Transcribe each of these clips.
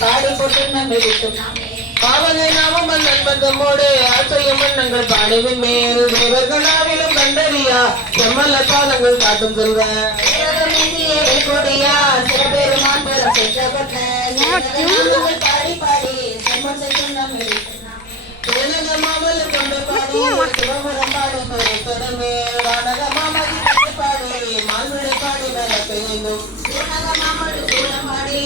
பாடி போட்டு பாவனை நாமம் நண்பந்தமோடு ஆச்சரியமன் நாங்கள் பாடுவின் மேல் தேவர்களாவிலும் கண்டறியா செம்மல்ல பாதங்கள் காட்டும் சொல்வேன் சிறபெருமான் பாடி பாடி செம்மன் மாமல் கொண்டு பாடி சிவபுரம் பாடி தொடர்ந்து வானக மாமதி பாடி மால்விடை பாடி வர பெய்யும் மாமல் பாடி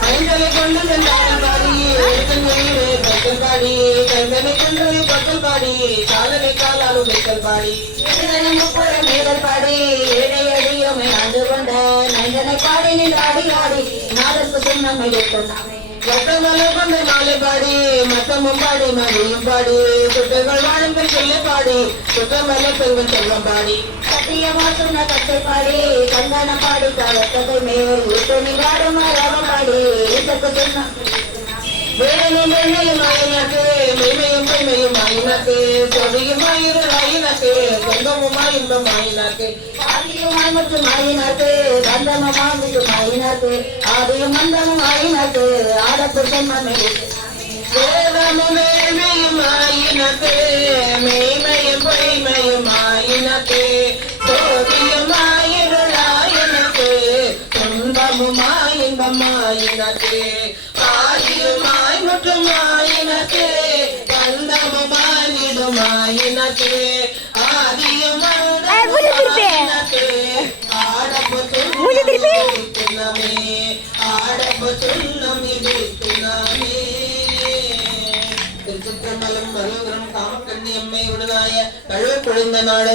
கைகளை கொண்டு பாடி கைகளை கொண்டு பக்கல் பாடி காலனை காலாலும் வைக்கல் பாடி மேடல் பாடி ஏழை அடியோமை ஆண்டு கொண்ட நைந்தனை பாடி நின்று ஆடி ஆடி நாதற்கு சுண்ணமை கொண்டாமே வட்டங்களை கொண்டு மாலை பாடி மத்தமும் பாடி மழையும் பாடி சுட்டங்கள் வாழும் சொல்ல பாடி சுத்தமல்ல செல்வன் செல்வம் பாடி சத்தியமா சொன்ன கத்தை பாடி கந்தன பாடி கவத்ததை மேல் உத்தமி காடும் பாடி இதற்கு சொன்ன வேலையும் வெண்மையும் ஆயினக்கு மெய்மையும் பெண்மையும் ஆயினக்கு சொடியும் ஆயிரம் ஆயினக்கு சொந்தமுமாய் இன்பம் ஆயினக்கு ஆதியுமாய் மற்றும் ஆயினக்கு கந்தமுமாய் மற்றும் ஆயினக்கு ஆதியும் மந்தமும் ஆயினக்கு ஆடப்பு சொன்ன வேதமும் மேன்மையும் ஆயினக்கு மெய்மையும் பொய்மையும் ஆயினக்கு சோதியும் ஆயிரம் ஆயினக்கு சொந்தமுமாய் இன்பம் ஆயினக்கு ஆதியுமாய் மற்றும் ஆயினக்கு கந்தமுமாயிடுமாயினக்கு ஆதியும் ஆயினக்கு ஆடப்பு சொன்னமே ஆடப்பு சொன்னம் இது துணமே திருச்சிற்றம்பலம் மருகரம் காமக்கண்ணி அம்மை உடனாய கழுவ குழைந்த நாட